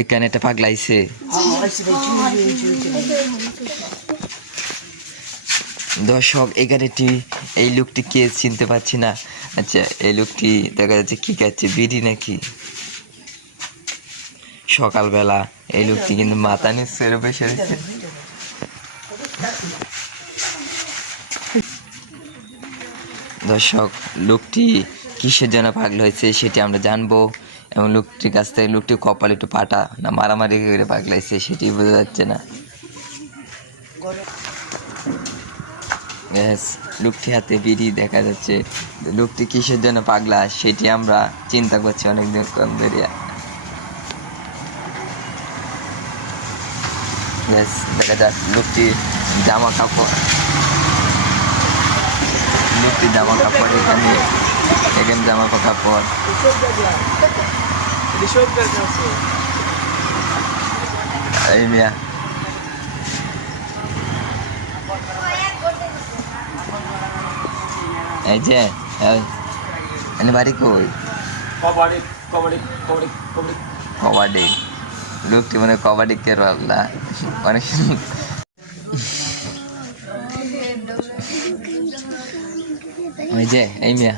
এখানে একটা পাগলাইছে। দর্শক এখানে এই লোকটি কে চিনতে পারছি না। আচ্ছা এই লোকটি দেখা যাচ্ছে কি খাচ্ছে, বিড়ি নাকি। সকালবেলা এই লোকটি কিন্তু মাথা নিচে বসে রয়েছে। দর্শক লোকটি কিসের জন্য পাগল হয়েছে সেটি আমরা জানবো, এবং লোকটির কাছ থেকে লোকটি কপাল একটু পাটা না মারামারি করে পাগলাইছে সেটি বোঝা যাচ্ছে না। লোকটি হাতে বিড়ি দেখা যাচ্ছে। লোকটি কিসের জন্য পাগলা সেটি আমরা চিন্তা করছি অনেকদিন ধরে। দেখা যাক লোকটি জামা কাপড় এখানে জামা কাপড় এই মিয়া এই যে এনে বাড়ি কই? কবাডি। লোকটি মানে কবাডি কে রাল্লা অনেক। ওই যে এই মিয়া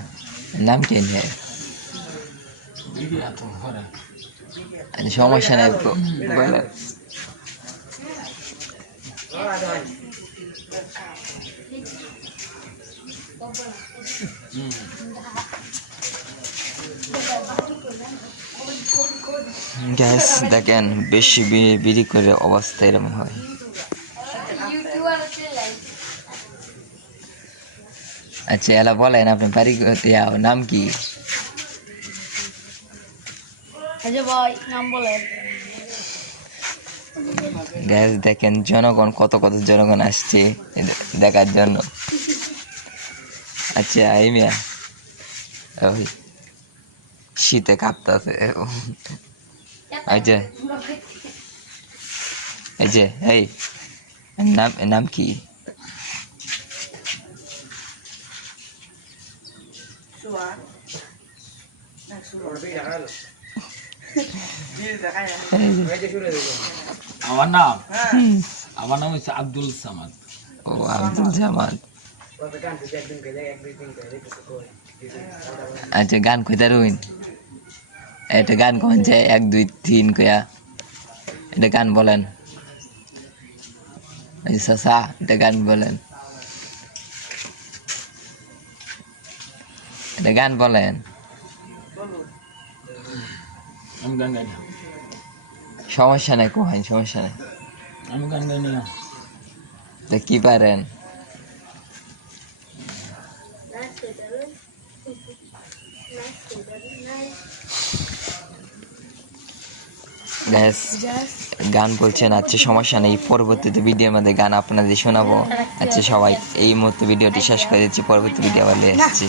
নাম কি? সমস্যা নাই বলে। গ্যাস দেখেন বেশি বিড়ি করে অবস্থা এরকম হয়। আচ্ছা এলা বলেন আপনি বাড়ি নাম কি? গ্যাস দেখেন জনগণ কত জনগণ আসছে দেখার জন্য। আচ্ছা এই মিয়া ওই শীতে কাঁপতেছে। এই যে এই নাম কি? আমার নাম হচ্ছে আব্দুল সামাদ। ও আব্দুল সামাদ। আচ্ছা গান কইতা রইন, একটা গান কখন যায় 1 2 3 কয়া এটা গান বলেন। চাচা এটা গান বলেন, এটা গান বলেন। আমি গান গাই না। সমস্যা নাই কোহাই, সমস্যা নাই। আমি গান গাই না। তা কি পারেন? গান বলছেন। আচ্ছা সমস্যা নেই, পরবর্তীতে ভিডিওর মধ্যে গান আপনাদের শোনাবো। আচ্ছা সবাই এই মুহূর্তে ভিডিওটি শেষ করে দিচ্ছি, পরবর্তী ভিডিও আবার নিয়ে আসছি।